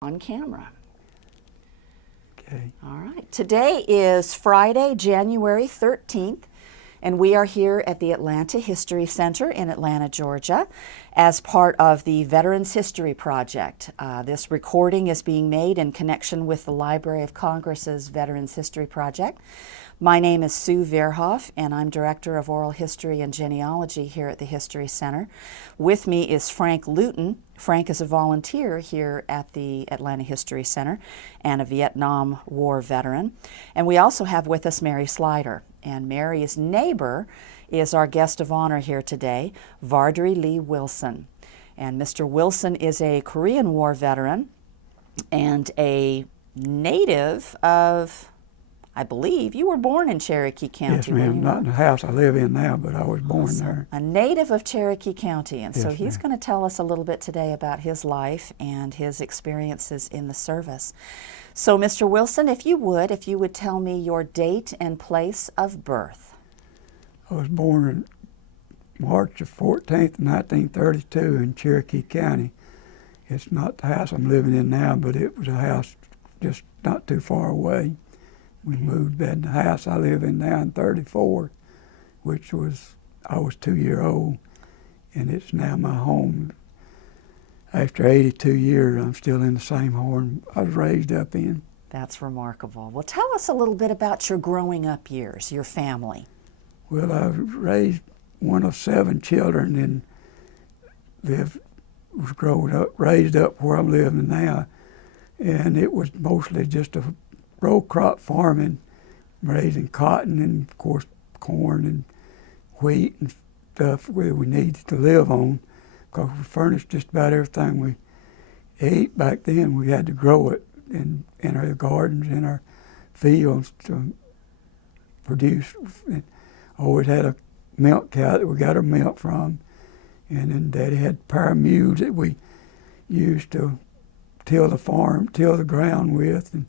On camera. Okay. All right. Today is Friday, January 13th, and we are here at the Atlanta History Center in Atlanta, Georgia, as part of the Veterans History Project. This recording is being made in connection with the Library of Congress's Veterans History Project. My name is Sue Verhoff, and I'm Director of Oral History and Genealogy here at the History Center. With me is Frank Luton. Frank is a volunteer here at the Atlanta History Center and a Vietnam War veteran. And we also have with us Mary Slider. And Mary's neighbor is our guest of honor here today, Vardry Lee Wilson. And Mr. Wilson is a Korean War veteran and a native of, I believe, you were born in Cherokee County. Yes, ma'am. Not in the house I live in now, but I was born there. A native of Cherokee County. And so Yes, he's ma'am. going to tell us a little bit today about his life and his experiences in the service. So, Mr. Wilson, if you would tell me your date and place of birth. I was born March the 14th, 1932 in Cherokee County. It's not the house I'm living in now, but it was a house just not too far away. We moved in the house I live in now in 34, which was, I was 2 years old, and it's now my home. After 82 years, I'm still in the same home I was raised up in. That's remarkable. Well, tell us a little bit about your growing up years, your family. Well, I was raised one of 7 children and raised up where I'm living now, and it was mostly just a row crop farming, raising cotton and, of course, corn and wheat and stuff where we needed to live on, because we furnished just about everything we ate back then. We had to grow it in our gardens, in our fields to produce. And always had a milk cow that we got our milk from, and then Daddy had a pair of mules that we used to till the farm, till the ground with, and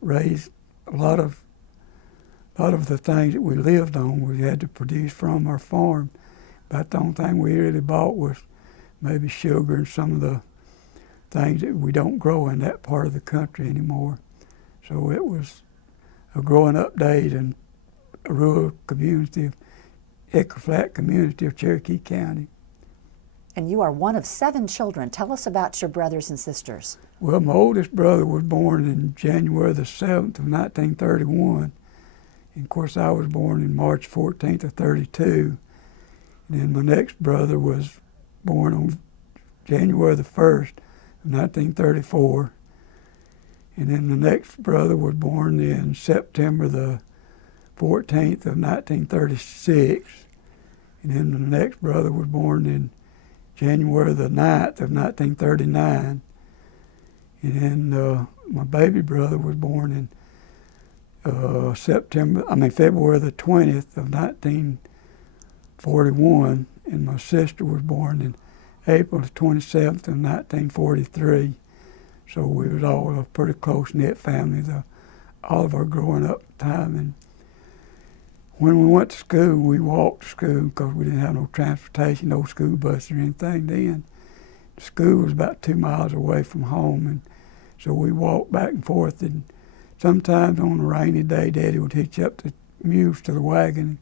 raise a lot of the things that we lived on. We had to produce from our farm. About the only thing we really bought was maybe sugar and some of the things that we don't grow in that part of the country anymore. So it was a growing up days in a rural community, Echo Flat community of Cherokee County. And you are one of 7 children. Tell us about your brothers and sisters. Well, my oldest brother was born in January the 7th of 1931. And of course, I was born in March 14th of 32. And then my next brother was born on January the 1st of 1934. And then the next brother was born in September the 14th of 1936. And then the next brother was born in January the 9th of 1939. And then my baby brother was born in February the 20th of 1941, and my sister was born in April the 27th of 1943. So we was all a pretty close-knit family, all of our growing up time. And when we went to school, we walked to school because we didn't have no transportation, no school bus or anything then. The school was about 2 miles away from home, and so we walked back and forth. And sometimes on a rainy day, Daddy would hitch up the mules to the wagon and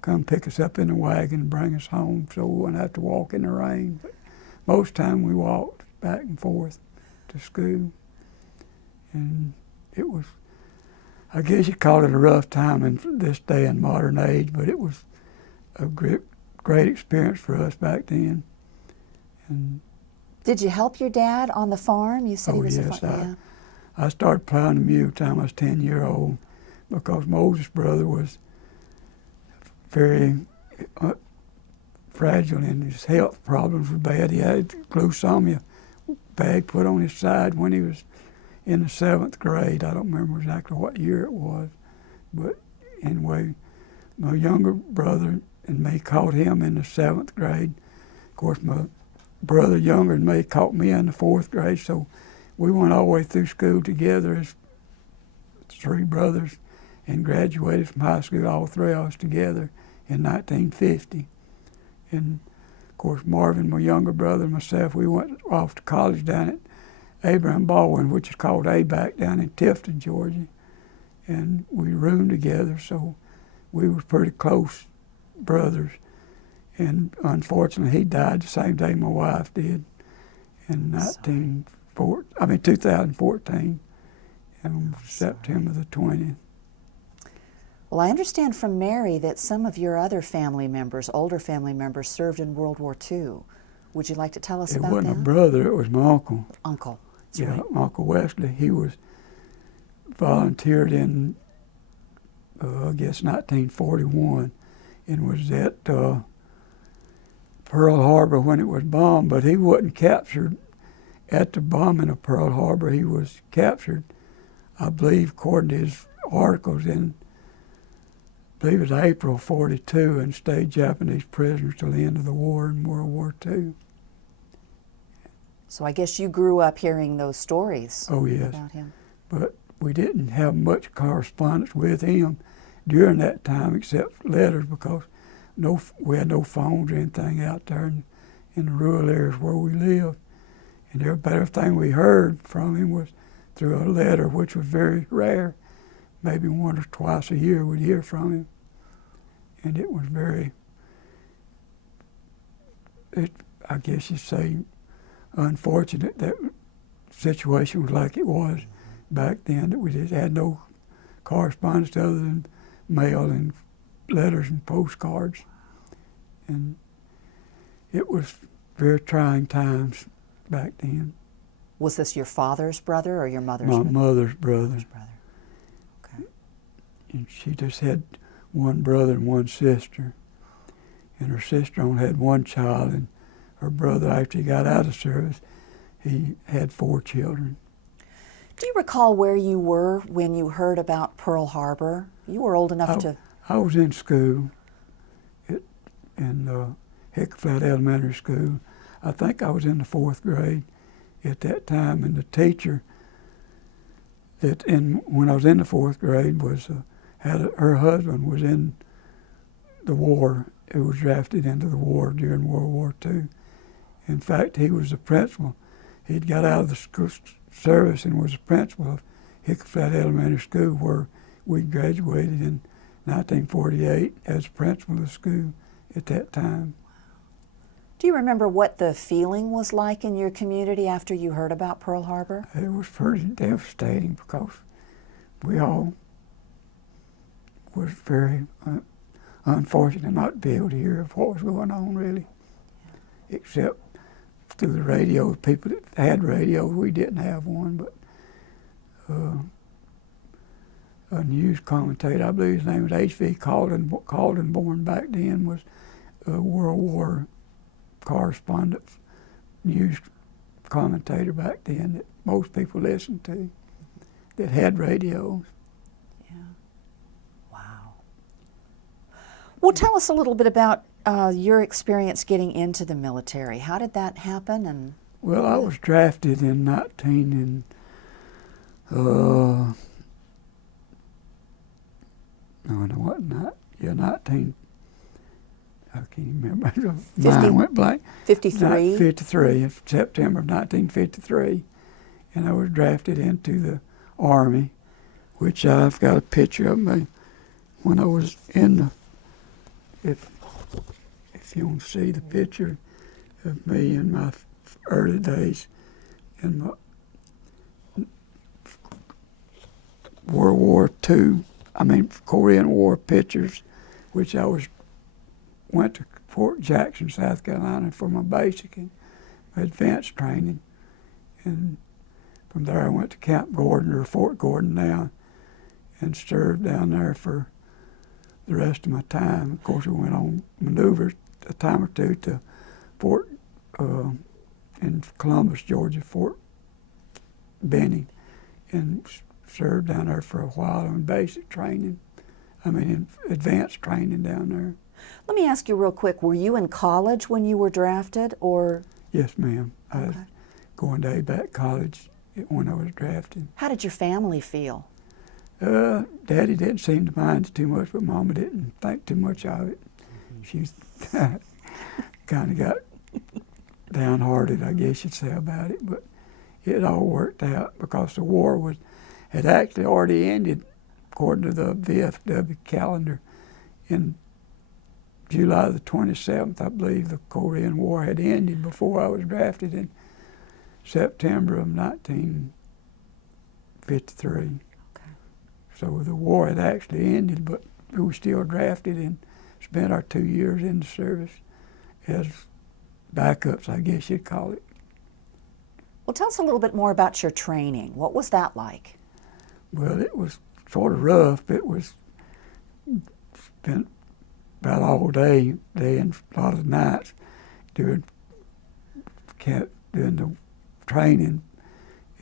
come pick us up in the wagon and bring us home, so we wouldn't have to walk in the rain. But most time we walked back and forth to school, and it was, I guess you call it a rough time in this day and modern age, but it was a great experience for us back then. And Did you help your dad on the farm? You said he was yes, a farmer. I started plowing the mule time I was 10 years old, because my oldest brother was very fragile and his health problems were bad. He had glucosamia bag put on his side when he was in the 7th grade. I don't remember exactly what year it was, but anyway, my younger brother and me caught him in the 7th grade. Of course, my brother younger than me caught me in the 4th grade, so we went all the way through school together as 3 brothers and graduated from high school, all 3 of us together in 1950. And of course, Marvin, my younger brother, and myself, we went off to college down at Abraham Baldwin, which is called ABAC, down in Tifton, Georgia. And we roomed together, so we were pretty close brothers. And unfortunately, he died the same day my wife did in 2014, on September the 20th. Well, I understand from Mary that some of your other family members, older family members, served in World War II. Would you like to tell us about that? It wasn't a brother, it was my uncle. Uncle. That's yeah, right. Uncle Wesley. He was volunteered in, I guess, 1941, and was at Pearl Harbor when it was bombed, but he wasn't captured at the bombing of Pearl Harbor. He was captured, I believe, according to his articles, in, I believe it was April '42, and stayed Japanese prisoners till the end of the war in World War II. So I guess you grew up hearing those stories about him. But we didn't have much correspondence with him during that time except letters, because we had no phones or anything out there in the rural areas where we lived. And everything we heard from him was through a letter, which was very rare. Maybe once or twice a year we'd hear from him. And it was I guess you'd say, unfortunate that situation was like it was back then, that we just had no correspondence other than mail and letters and postcards. And it was very trying times back then. Was this your father's brother or your mother's My brother? mother's brother. Okay. And she just had one brother and one sister. And her sister only had one child, and her brother, after he got out of service, he had 4 children. Do you recall where you were when you heard about Pearl Harbor? You were old enough to... I was in school in Hick Flat Elementary School. I think I was in the 4th grade at that time, and the teacher when I was in the 4th grade was her husband was in the war. He was drafted into the war during World War II. In fact, he was the principal. He'd got out of the school service and was the principal of Hick Flat Elementary School, where we graduated in 1948 as principal of the school at that time. Do you remember what the feeling was like in your community after you heard about Pearl Harbor? It was pretty devastating, because we all was very unfortunate not to be able to hear of what was going on, really, except through the radio. People that had radios, we didn't have one, but a news commentator, I believe his name was H.V. Caldenborn back then, was a World War correspondent, news commentator back then that most people listened to, that had radios. Yeah. Wow. Well, tell us a little bit about your experience getting into the military. How did that happen? Well, I was drafted in 19 I can't remember. Mine went blank. 53? 53, in September of 1953. And I was drafted into the Army, which I've got a picture of me when I was in the, if you want to see the picture of me in my early days in my World War II, Korean War pictures, which I went to Fort Jackson, South Carolina for my basic and advanced training. And from there I went to Camp Gordon, or Fort Gordon now, and served down there for the rest of my time. Of course, we went on maneuvers a time or two to Fort, in Columbus, Georgia, Fort Benning, and served down there for a while in basic training, in advanced training down there. Let me ask you real quick, were you in college when you were drafted, or? Yes, ma'am. I was going to ABAC college when I was drafted. How did your family feel? Daddy didn't seem to mind it too much, but Mama didn't think too much of it. She kind of got downhearted, I guess you'd say, about it. But it all worked out because the war had actually already ended, according to the VFW calendar, in July the 27th, I believe. The Korean War had ended before I was drafted in September of 1953. Okay. So the war had actually ended, but we were still drafted and spent our 2 years in the service as backups, I guess you'd call it. Well, tell us a little bit more about your training. What was that like? Well, it was sort of rough. It was spent about all day and a lot of nights doing the training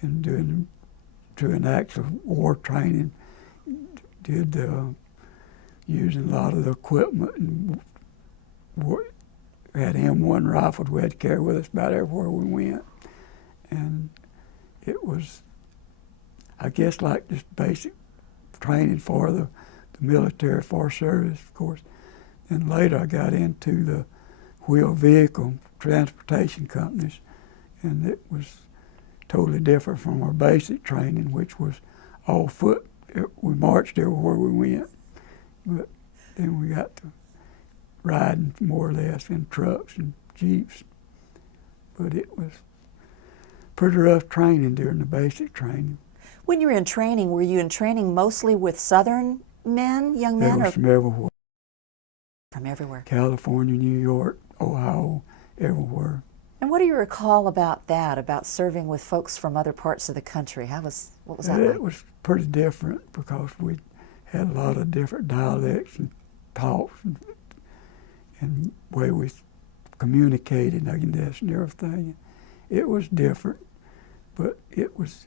and doing actual war training. Did using a lot of the equipment and had M1 rifles we had to carry with us about everywhere we went, and it was, I guess, like just basic training for the military, for service, of course. Then later I got into the wheel vehicle transportation companies, and it was totally different from our basic training, which was all foot. We marched everywhere we went, but then we got to riding more or less in trucks and jeeps. But it was pretty rough training during the basic training. When you were in training, were you in training mostly with Southern men, young men? There was from everywhere. From everywhere. California, New York, Ohio, everywhere. And what do you recall about that, about serving with folks from other parts of the country? What was that like? It was pretty different because we had a lot of different dialects and talks and way we communicated, I guess, and everything. It was different, but it was,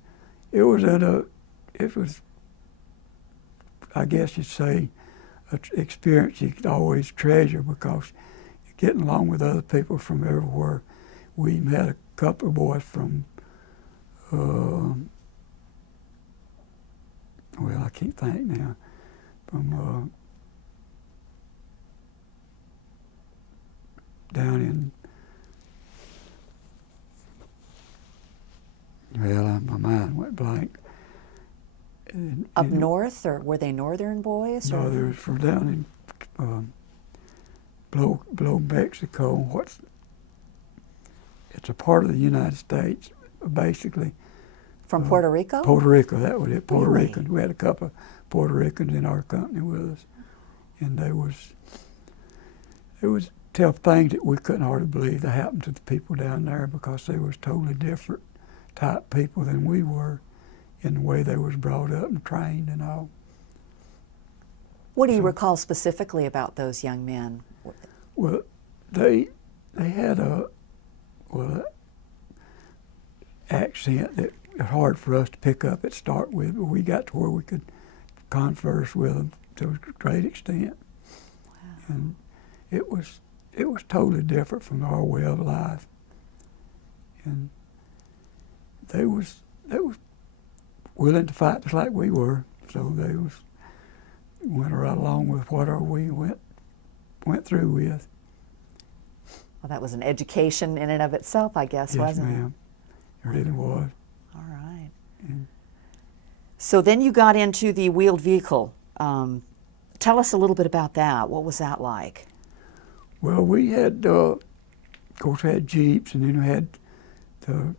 I guess you'd say, an experience you could always treasure because getting along with other people from everywhere. We met a couple of boys from, well, I can't think now, from down in, well, my mind went blank. Up north, or were they northern boys? No, or? they were from down in below Mexico. It's a part of the United States, basically. From Puerto Rico? Puerto Rico, that was it. Puerto Really? Ricans. We had a couple of Puerto Ricans in our company with us, and they was tough things that we couldn't hardly believe that happened to the people down there because they was totally different type people than we were in the way they was brought up and trained and all. What do you recall specifically about those young men? Well, they had accent that was hard for us to pick up at start with, but we got to where we could converse with them to a great extent. Wow. And it was totally different from our way of life. And they was willing to fight just like we were, so they went right along with whatever we went through with. Well, that was an education in and of itself, I guess, Yes, wasn't ma'am. It really was. All right. Yeah. So then you got into the wheeled vehicle. Tell us a little bit about that. What was that like? Well, we had, of course, we had Jeeps, and then we had the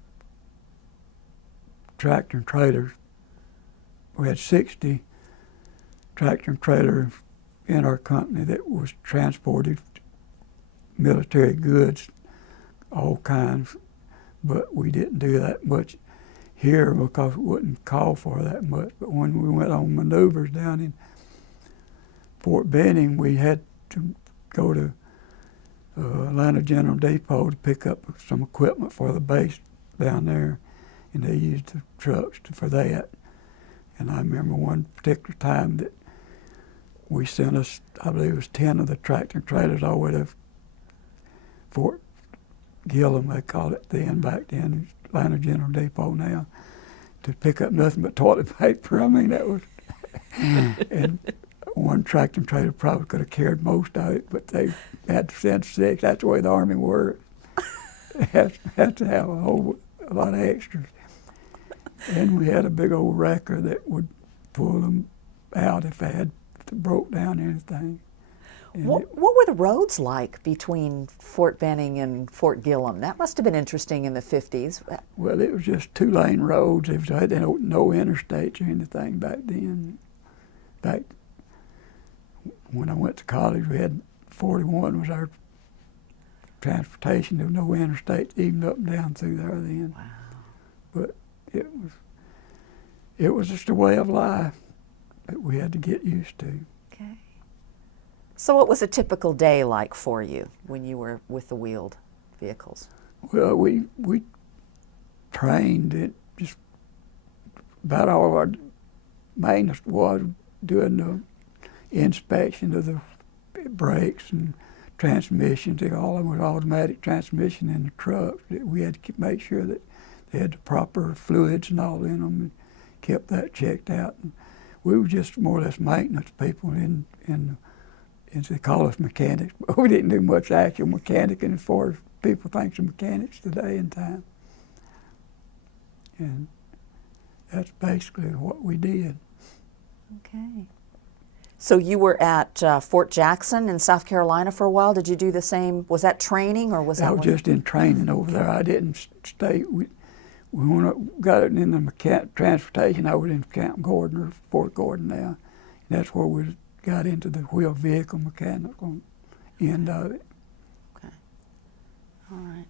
tractor and trailers. We had 60 tractor and trailers in our company that was transported military goods, all kinds, but we didn't do that much here because it wouldn't call for that much. But when we went on maneuvers down in Fort Benning, we had to go to Atlanta General Depot to pick up some equipment for the base down there, and they used the trucks for that. And I remember one particular time that we sent us, I believe it was 10 of the tractor and trailers all the way to Fort Gillum, they called it then, back then, Atlanta General Depot now, to pick up nothing but toilet paper. I mean, that was, and one tractor and trailer probably could have carried most of it, but they had to send 6. That's the way the Army worked. They had to have a lot of extras. And we had a big old wrecker that would pull them out if they had broke down or anything. What were the roads like between Fort Benning and Fort Gillem? That must have been interesting in the 50s. Well, it was just 2-lane roads. There was no interstates or anything back then. Back when I went to college, we had 41 was our transportation. There was no interstates even up and down through there then. Wow. But it was just a way of life that we had to get used to. Okay. So what was a typical day like for you when you were with the wheeled vehicles? Well, we trained it just about all of our maintenance was doing the inspection of the brakes and transmissions. All of them was automatic transmission in the trucks. We had to make sure that they had the proper fluids and all in them and kept that checked out. And we were just more or less maintenance people they call us mechanics, but we didn't do much actual mechanicing as far as people think of mechanics today in time. And that's basically what we did. Okay. So you were at Fort Jackson in South Carolina for a while. Did you do the same? Was that training or was that? I was just in training over there. I didn't stay. We got it in the transportation. I was in Camp Gordon or Fort Gordon now. And that's where we got into the wheel vehicle mechanical end of it. Okay. All right.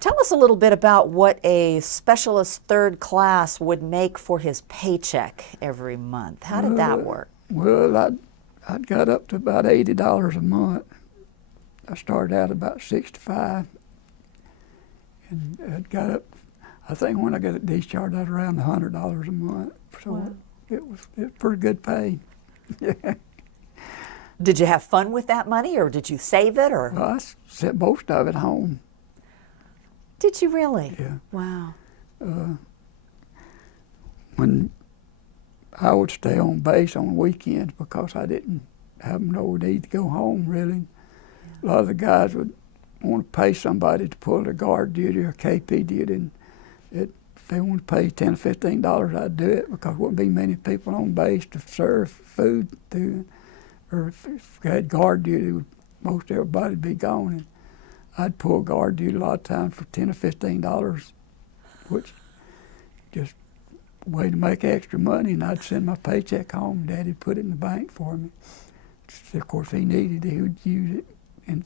Tell us a little bit about what a specialist third class would make for his paycheck every month. How did that work? Well, I'd got up to about $80 a month. I started out about 65, and I'd got up. I think when I got it discharged, I was around $100 a month. So wow. it was pretty good pay. Did you have fun with that money, or did you save it, or? Well, I sent most of it home. Did you really? Yeah. Wow. When I would stay on base on weekends because I didn't have no need to go home, really. Yeah. A lot of the guys would want to pay somebody to pull their guard duty or KP duty, and if they want to pay $10 or $15, I'd do it because there wouldn't be many people on base to serve food to, or if we had guard duty, most everybody would be gone. And I'd pull guard duty a lot of times for $10 or $15, which just a way to make extra money, and I'd send my paycheck home. Daddy'd put it in the bank for me. Of course, if he needed it, he would use it, and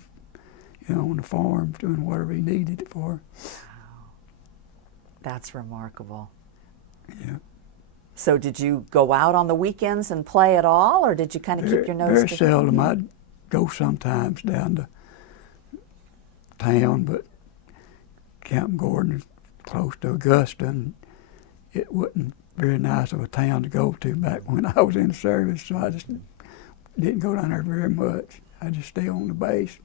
on the farm doing whatever he needed it for. That's remarkable. Yeah. So did you go out on the weekends and play at all, or did you kind of keep your nose very seldom. I'd go sometimes down to town, but Camp Gordon is close to Augusta, and it wasn't very nice of a town to go to back when I was in the service, so I just didn't go down there very much. I just stay on the base,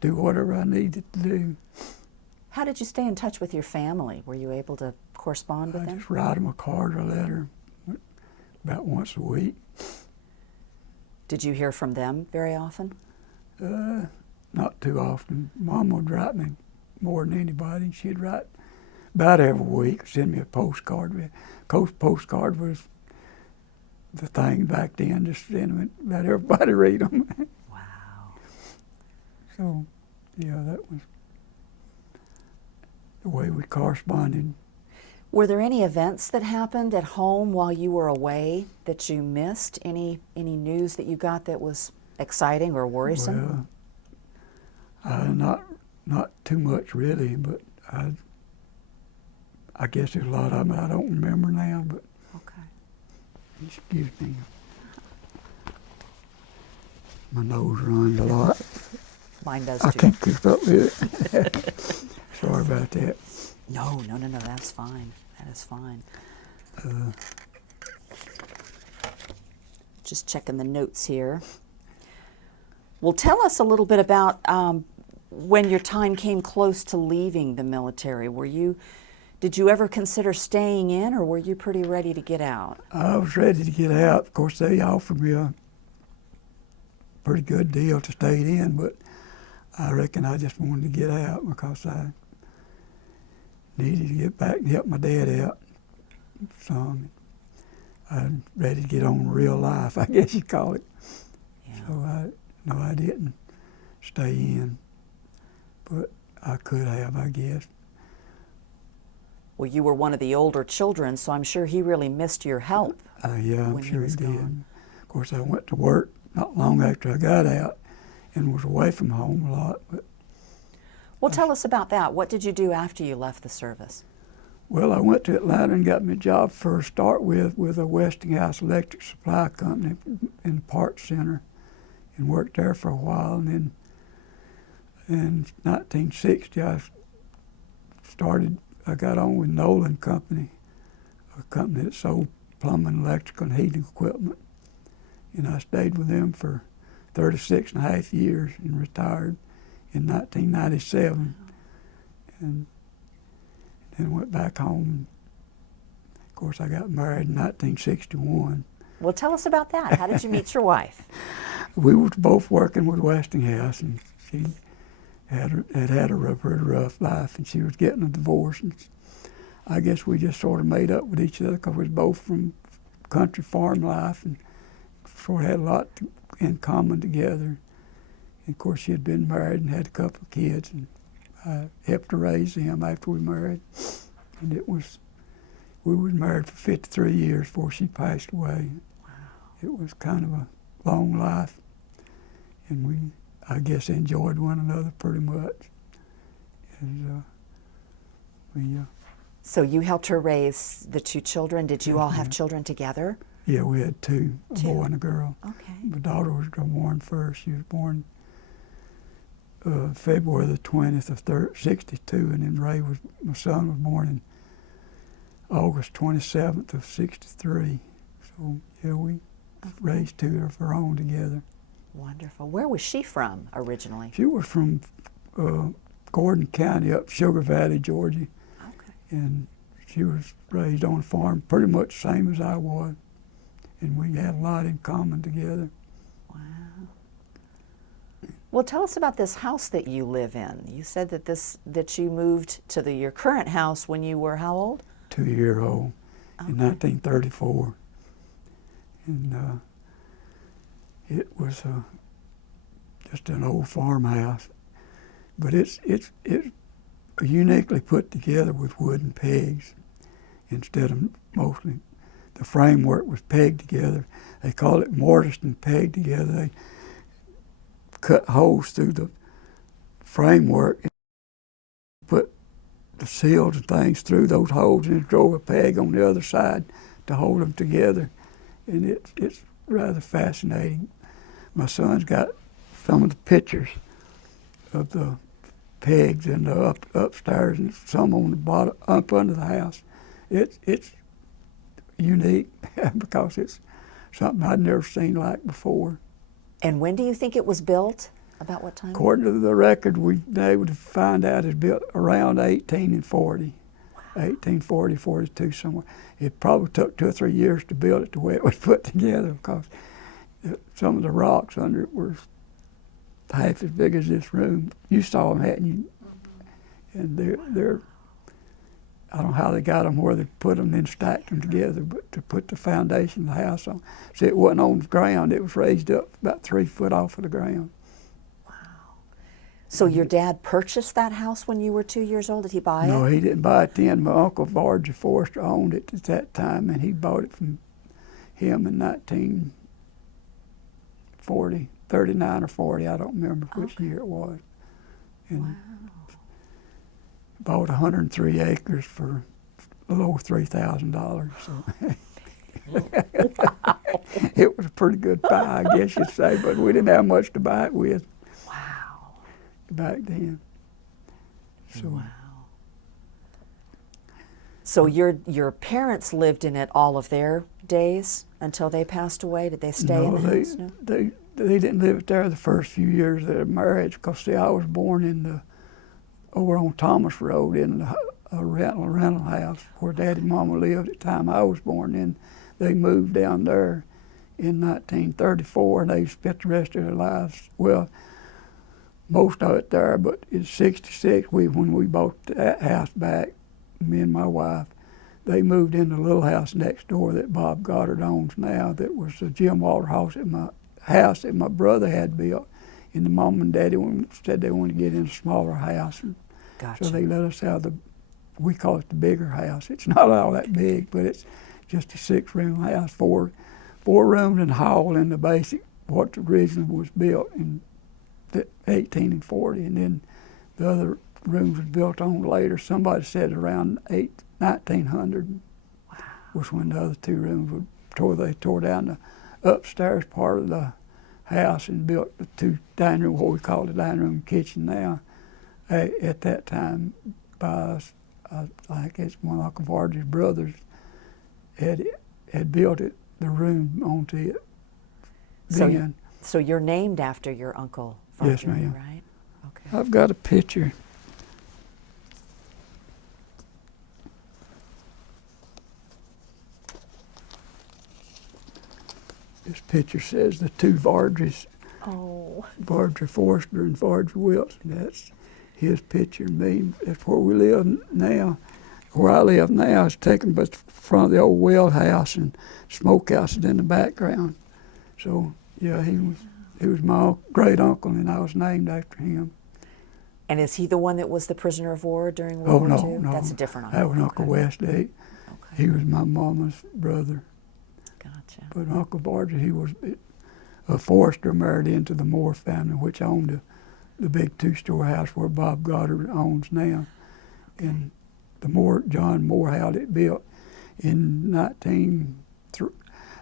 do whatever I needed to do. How did you stay in touch with your family? Were you able to correspond with them? I just write them a card or a letter about once a week. Did you hear from them very often? Not too often. Mom would write me more than anybody. She'd write about every week, send me a postcard. Postcard was the thing back then, just send them, let everybody read them. Wow. So, yeah, that was the way we corresponded. Were there any events that happened at home while you were away that you missed? Any news that you got that was exciting or worrisome? Well, not too much really, but I guess there's a lot of them I don't remember now. But okay. Excuse me. My nose runs a lot. Mine does I too. can't keep up with it. Sorry about that. No, that's fine. That is fine. Just checking the notes here. Well, tell us a little bit about when your time came close to leaving the military. Did you ever consider staying in, or were you pretty ready to get out? I was ready to get out. Of course, they offered me a pretty good deal to stay in, but I reckon I just wanted to get out because I needed to get back and help my dad out some. I'm ready to get on real life, I guess you call it. Yeah. So I didn't stay in, but I could have, I guess. Well, you were one of the older children, so I'm sure he really missed your help. Yeah, I'm when he sure was he did. gone. Of course, I went to work not long after I got out and was away from home a lot. But Well, tell us about that. What did you do after you left the service? well, I went to Atlanta and got me a job for a start with a Westinghouse Electric Supply Company in the Parts Center, and worked there for a while. And then in 1960, I got on with Noland Company, a company that sold plumbing, electrical, and heating equipment. And I stayed with them for 36 and a half years and retired in 1997. And then went back home. Of course, I got married in 1961. Well, tell us about that. How did you meet your wife? We were both working with Westinghouse, and she had a pretty rough life, and she was getting a divorce. And I guess we just sort of made up with each other because we was both from country farm life and sort of had a lot in common together. And of course, she had been married and had a couple of kids, and I helped her raise them after we married. And we was married for 53 years before she passed away. Wow. It was kind of a long life, and we, I guess, enjoyed one another pretty much. And So you helped her raise the two children. Did you all have children together? yeah, we had two, a boy and a girl. Okay. My daughter was born first. She was born February the 20th of 62, and then my son was born in August 27th of 63. So yeah, we raised two of our own together. Wonderful. Where was she from originally? She was from Gordon County up Sugar Valley, Georgia. Okay. And she was raised on a farm pretty much the same as I was. And we had a lot in common together. Wow. Well, tell us about this house that you live in. You said that you moved to your current house when you were how old? 2-year-old in 1934. And it was just an old farmhouse. But it's uniquely put together with wooden pegs instead of mostly. The framework was pegged together. They call it mortised and pegged together. They cut holes through the framework and put the seals and things through those holes and drove a peg on the other side to hold them together. And it's rather fascinating. My son's got some of the pictures of the pegs in the upstairs and some on the bottom, up under the house. It's unique because it's something I'd never seen like before. And when do you think it was built? About what time? According to the record we've been able to find out, it's built around 1840. Wow. 1840, 42, somewhere. It probably took 2 or 3 years to build it the way it was put together because some of the rocks under it were half as big as this room. You saw them, hadn't you? And they're I don't know how they got them where they put them and stacked them together, but to put the foundation of the house on. See, it wasn't on the ground. It was raised up about 3 foot off of the ground. Wow. So your dad purchased that house when you were 2 years old? Did he buy it? No, he didn't buy it then. My uncle Vardry Forrester owned it at that time, and he bought it from him in 1940, 39 or 40. I don't remember which year it was. And wow. Bought 103 acres for a little over $3,000. So Wow. it was a pretty good buy, I guess you'd say, but we didn't have much to buy it with. Wow. Back then. So, wow. So your parents lived in it all of their days until they passed away? Did they stay in the house? No, they didn't live there the first few years of their marriage because, see, I was born over on Thomas Road in a rental house where Dad and Mama lived at the time I was born. Then they moved down there in 1934, and they spent the rest of their lives. Well, most of it there, but in '66, when we bought that house back, me and my wife, they moved in the little house next door that Bob Goddard owns now. That was the Jim Walter house that my brother had built. And the mom and daddy said they wanted to get in a smaller house, and Gotcha. so they let us have we call it the bigger house. It's not all that big, but it's just a 6-room house, four rooms and hall in the basic what originally was built in 1840, and then the other rooms was built on later. Somebody said around 1900 was when the other 2 rooms they tore down the upstairs part of the house and built the 2 dining room, what we call the dining room and kitchen now. At that time, by I think it's one of Uncle Vardry's brothers had built it, the room onto it. So you're named after your Uncle Vardry, yes, ma'am. Right? Okay. I've got a picture. This picture says the 2 Vardrys, Oh. Vardry Forster and Vardry Wilson. That's his picture and me. That's where we live now. Where I live now is taken by the front of the old well house, and smokehouse is in the background. So yeah, he was my great uncle, and I was named after him. And is he the one that was the prisoner of war during World War II? No, That's a different uncle. That was Uncle Westinghouse. Okay. He was my mama's brother. Gotcha. But Uncle Barger, he was a Forster married into the Moore family, which owned the big 2-story house where Bob Goddard owns now. And John Moore had it built in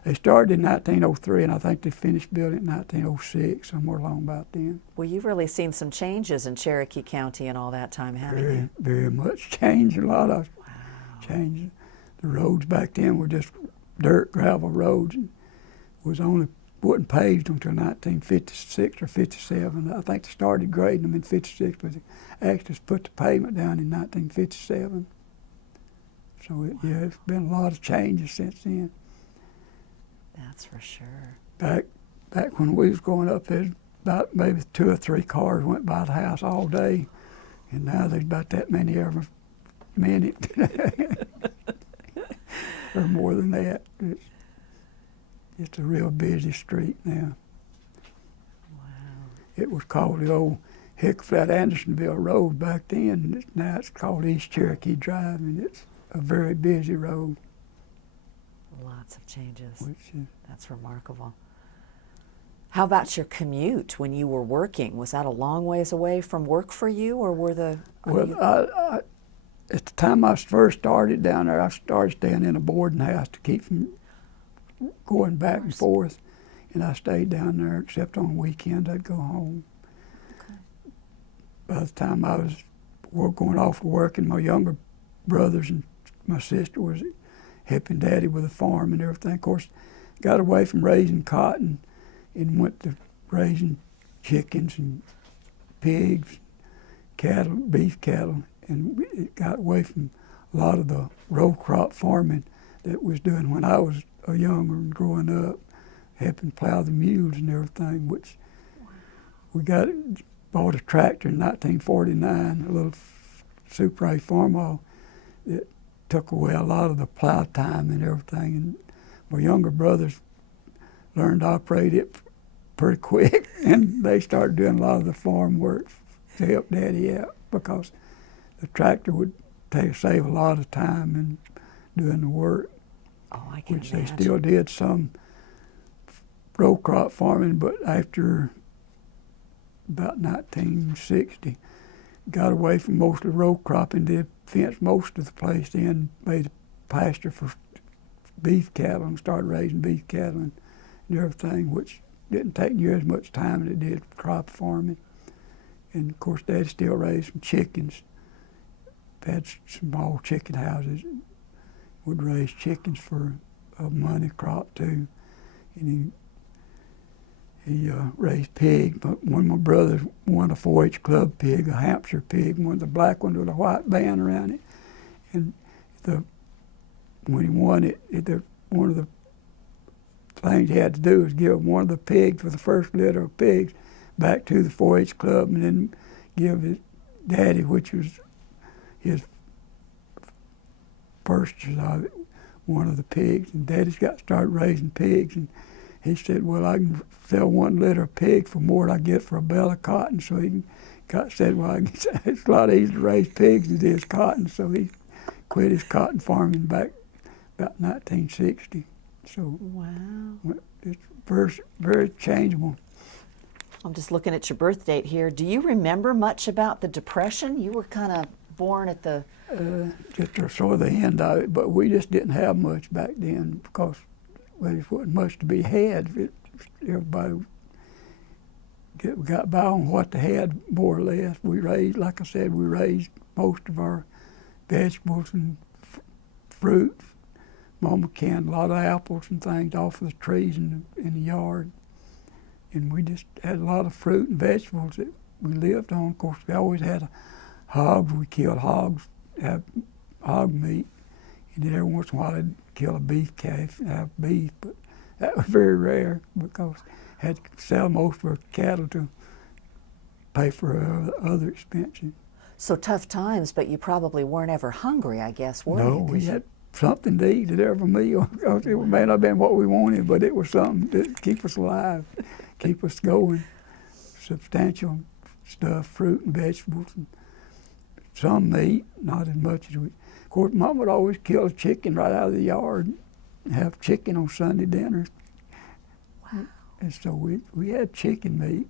they started in 1903, and I think they finished building it in 1906, somewhere along about then. Well, you've really seen some changes in Cherokee County in all that time, haven't you? Very much change, a lot of change. The roads back then were just dirt, gravel roads, and wasn't paved until 1956 or 57. I think they started grading them in 56, but they actually put the pavement down in 1957. So it's been a lot of changes since then. That's for sure. Back when we was growing up, there's about maybe 2 or 3 cars went by the house all day, and now there's about that many every minute, or more than that. It's a real busy street now. Wow. It was called the old Hickflat Andersonville Road back then. Now it's called East Cherokee Drive, and it's a very busy road. Lots of changes. Which That's remarkable. How about your commute when you were working? Was that a long ways away from work for you, or I at the time I first started down there, I started staying in a boarding house to keep from going back and forth, and I stayed down there, except on weekends I'd go home. Okay. By the time I was going off to work, and my younger brothers and my sister was helping Daddy with the farm and everything. Of course, got away from raising cotton and went to raising chickens and pigs, cattle, beef cattle, and it got away from a lot of the row crop farming that was doing when I was a younger and growing up, helping plow the mules and everything, which we bought a tractor in 1949, a little Super A farm that took away a lot of the plow time and everything. And my younger brothers learned to operate it pretty quick, and they started doing a lot of the farm work to help Daddy out, because the tractor would save a lot of time in doing the work. Oh, I can which imagine. They still did some row crop farming, but after about 1960, got away from most of the row cropping, did fence most of the place in, made a pasture for beef cattle, and started raising beef cattle and everything, which didn't take near as much time as it did crop farming. And of course, Dad still raised some chickens. Had small chicken houses, would raise chickens for a money crop too. And he raised pigs. But one of my brothers won a 4-H club pig, a Hampshire pig, one of the black ones with a white band around it. And when he won it, one of the things he had to do was give one of the pigs for the first litter of pigs back to the 4-H club and then give his daddy, which was his purchase of it, one of the pigs. And Daddy's got started raising pigs, and he said, well, I can sell 1 litter of pig for more than I get for a bale of cotton. So he said, well, it's a lot easier to raise pigs than it is cotton. So he quit his cotton farming back about 1960. So wow, it's very, very changeable. I'm just looking at your birth date here. Do you remember much about the Depression? You were kind of born at the... Just sort of the end of it, but we just didn't have much back then because there wasn't much to be had. Everybody got by on what they had, more or less. We raised, like I said, we raised most of our vegetables and fruits. Mama canned a lot of apples and things off of the trees in the yard. And we just had a lot of fruit and vegetables that we lived on. Of course, we always had hogs. We killed hogs, have hog meat. And then every once in a while, I'd kill a beef calf and have beef. But that was very rare because I had to sell most of our cattle to pay for other expenses. So tough times, but you probably weren't ever hungry, I guess, were you? No, we had something to eat at every meal. It may not have been what we wanted, but it was something to keep us alive, keep us going. Substantial stuff, fruit and vegetables, and some meat, not as much as we. Of course, Mom would always kill a chicken right out of the yard and have chicken on Sunday dinners. Wow. And so we had chicken meat.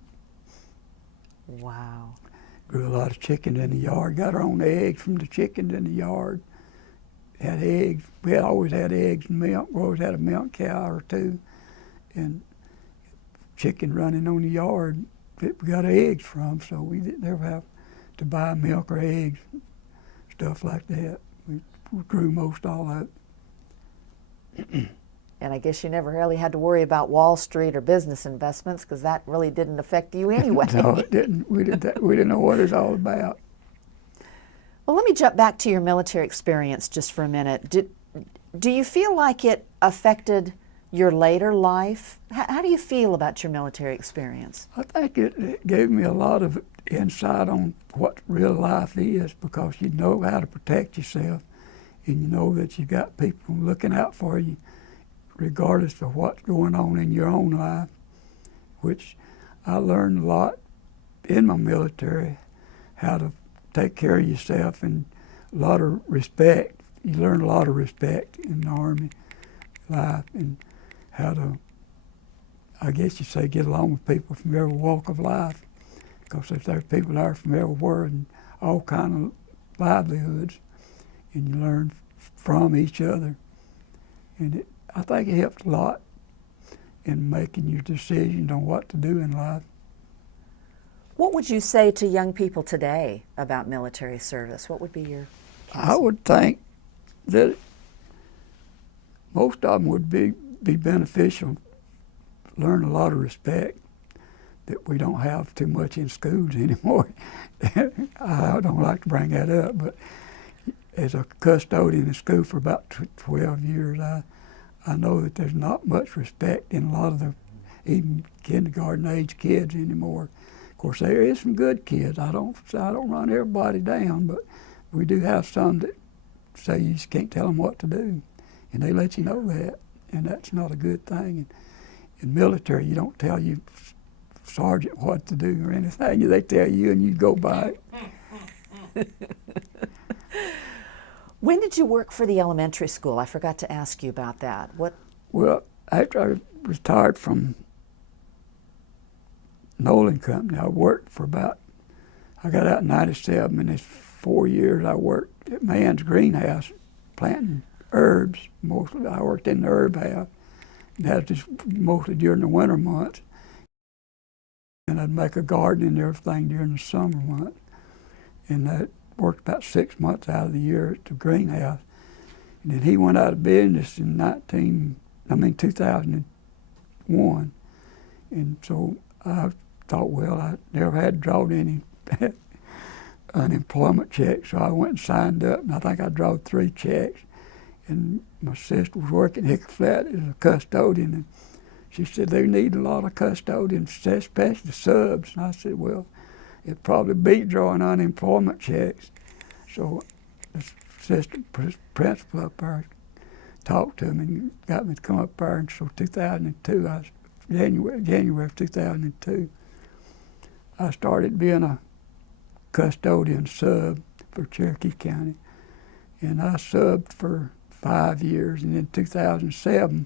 Wow. Grew a lot of chickens in the yard, got our own eggs from the chickens in the yard. Had eggs. We had always had eggs and milk. We always had a milk cow or two, and chicken running on the yard that we got eggs from. So we didn't ever have to buy milk or eggs, stuff like that. We grew most all of it. And I guess you never really had to worry about Wall Street or business investments because that really didn't affect you anyway. No, it didn't. We didn't know what it was all about. Well, let me jump back to your military experience just for a minute. Do you feel like it affected your later life? How do you feel about your military experience? I think it gave me a lot of insight on what real life is because you know how to protect yourself and you know that you've got people looking out for you regardless of what's going on in your own life, which I learned a lot in my military, how to take care of yourself and a lot of respect. You learn a lot of respect in the Army life and how to, I guess you say, get along with people from every walk of life because there's people there from everywhere and all kind of livelihoods and you learn from each other. And I think it helps a lot in making your decisions on what to do in life. What would you say to young people today about military service? What would be your counsel? I would think that most of them would be beneficial, learn a lot of respect that we don't have too much in schools anymore. I don't like to bring that up, but as a custodian in school for about 12 years, I know that there's not much respect in a lot of the even kindergarten age kids anymore. Of course, there is some good kids. I don't run everybody down, but we do have some that say you just can't tell them what to do, and they let you know that, and that's not a good thing. And in military, you don't tell your sergeant what to do or anything. They tell you, and you go by it. When did you work for the elementary school? I forgot to ask you about that. Well, after I retired from Noland Company, I worked for I got out in 97, and it's 4 years I worked at Man's greenhouse planting herbs. Mostly I worked in the herb house. And that was just mostly during the winter months. And I'd make a garden and everything during the summer months. And that worked about 6 months out of the year at the greenhouse. And then he went out of business in 2001. And so I thought, well, I never had drawn any unemployment checks, so I went and signed up, and I think I drew 3 checks. And my sister was working at Hickey Flat as a custodian, and She said, they need a lot of custodians, especially subs. And I said, well, it'd probably be drawing unemployment checks. So the assistant principal up there talked to me and got me to come up there. And so 2002, January of 2002, I started being a custodian sub for Cherokee County. And I subbed for 5 years. And in 2007,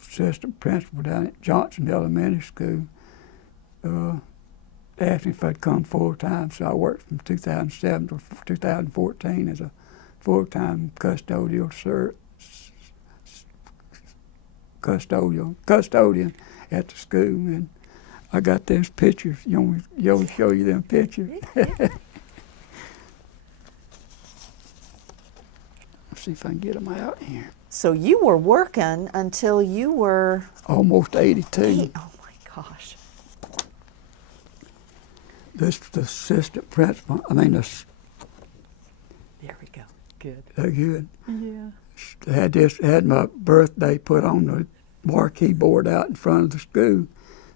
assistant principal down at Johnson Elementary School asked me if I'd come full-time, so I worked from 2007 to 2014 as a full-time custodian at the school. And I got those pictures. You want me to show you them pictures? Let's see if I can get them out here. So you were working until you were Almost 82. Oh my gosh. This is the assistant principal. There we go. Good. Good. Yeah. Had my birthday put on the marquee board out in front of the school.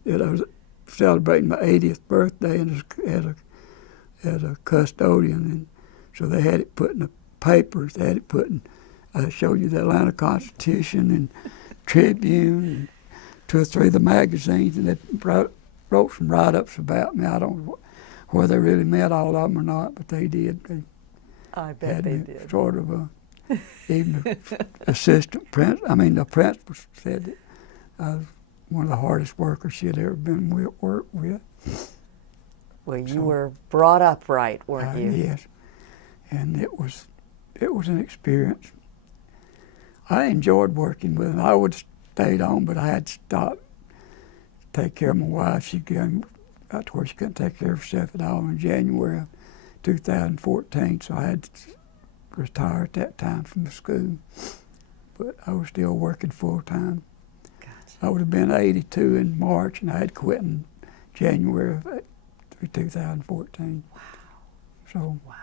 That I was celebrating my 80th birthday as a custodian, and so they had it put in the papers. They had it put in. I showed you the Atlanta Constitution and Tribune and 2 or 3 of the magazines, and they wrote some write-ups about me. I don't know whether they really met all of them or not, but they did. I bet they did. Sort of even the the principal said that I was one of the hardest workers she had ever been worked with. Well, you were brought up right, weren't you? Yes, and it was an experience. I enjoyed working with them. I would have stayed on, but I had to stop to take care of my wife. She got to where she couldn't take care of herself at all in January of 2014, so I had to retire at that time from the school. But I was still working full-time. Gotcha. I would have been 82 in March, and I had quit in January of 2014. Wow. So wow.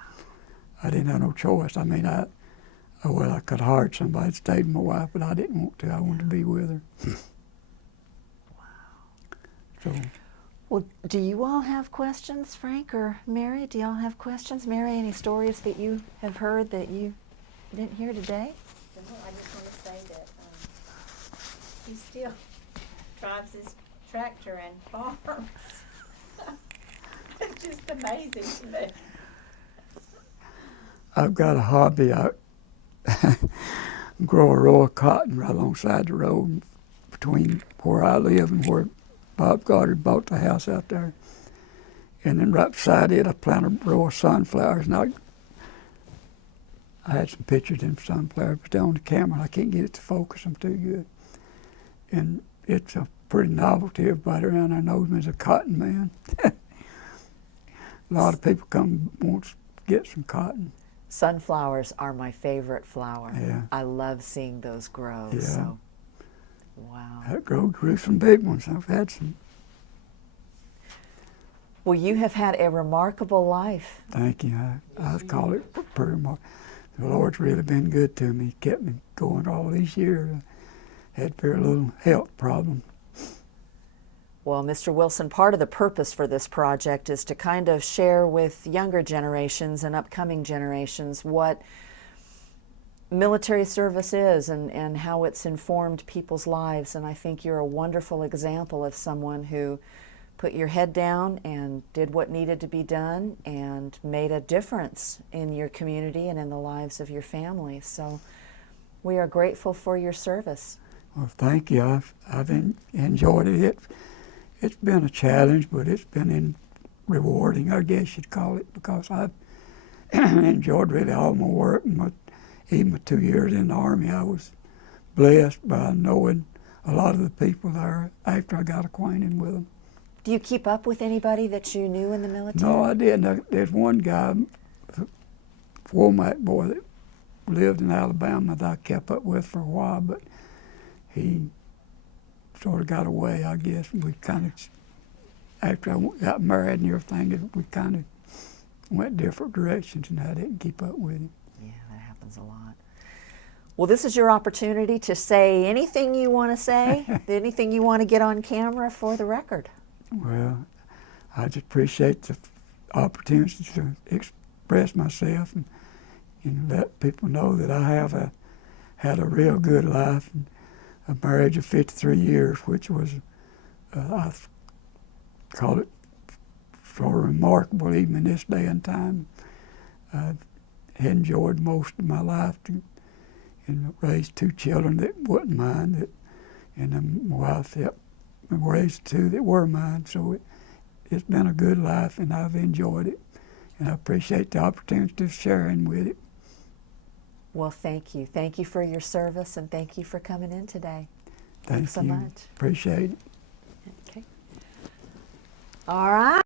I didn't have no choice. I mean, I could have hired somebody to stay with my wife, but I didn't want to. I wanted to be with her. Wow. So. Well, do you all have questions, Frank or Mary? Do y'all have questions? Mary, any stories that you have heard that you didn't hear today? No, I just want to say that he still drives his tractor and farms. It's just amazing to me. I've got a hobby. I grow a row of cotton right alongside the road between where I live and where Bob Goddard bought the house out there. And then right beside it, I plant a row of sunflowers. And I had some pictures of them sunflowers, but they're on the camera. I can't get it to focus them too good. And it's a pretty novelty. Everybody around there knows me as a cotton man. A lot of people come want to get some cotton. Sunflowers are my favorite flower. Yeah. I love seeing those grow. Yeah. So, wow. That grew some big ones. I've had some. Well, you have had a remarkable life. Thank you. I call it pretty remarkable. The Lord's really been good to me. He kept me going all these years. I had very little health problem. Well, Mr. Wilson, part of the purpose for this project is to kind of share with younger generations and upcoming generations what military service is and how it's informed people's lives. And I think you're a wonderful example of someone who put your head down and did what needed to be done and made a difference in your community and in the lives of your family. So we are grateful for your service. Well, thank you. I've enjoyed it. It's been a challenge, but it's been rewarding, I guess you'd call it, because I've enjoyed really all my work. And even my 2 years in the Army, I was blessed by knowing a lot of the people there after I got acquainted with them. Do you keep up with anybody that you knew in the military? No, I didn't. There's one guy, a Womack boy that lived in Alabama that I kept up with for a while, but he sort of got away, I guess. We kind of, after I got married and everything, we kind of went different directions, and I didn't keep up with him. Yeah, that happens a lot. Well, this is your opportunity to say anything you want to say, anything you want to get on camera for the record. Well, I just appreciate the opportunity to express myself and let people know that I have had a real good life, and a marriage of 53 years, which was, I call it sort of remarkable even in this day and time. I've enjoyed most of my life and raised 2 children that wasn't mine, and my wife that raised 2 that were mine. So it's been a good life, and I've enjoyed it, and I appreciate the opportunity of sharing with it. Well, thank you. Thank you for your service, and thank you for coming in today. Thanks so Thank you. much. Appreciate it. Okay. All right.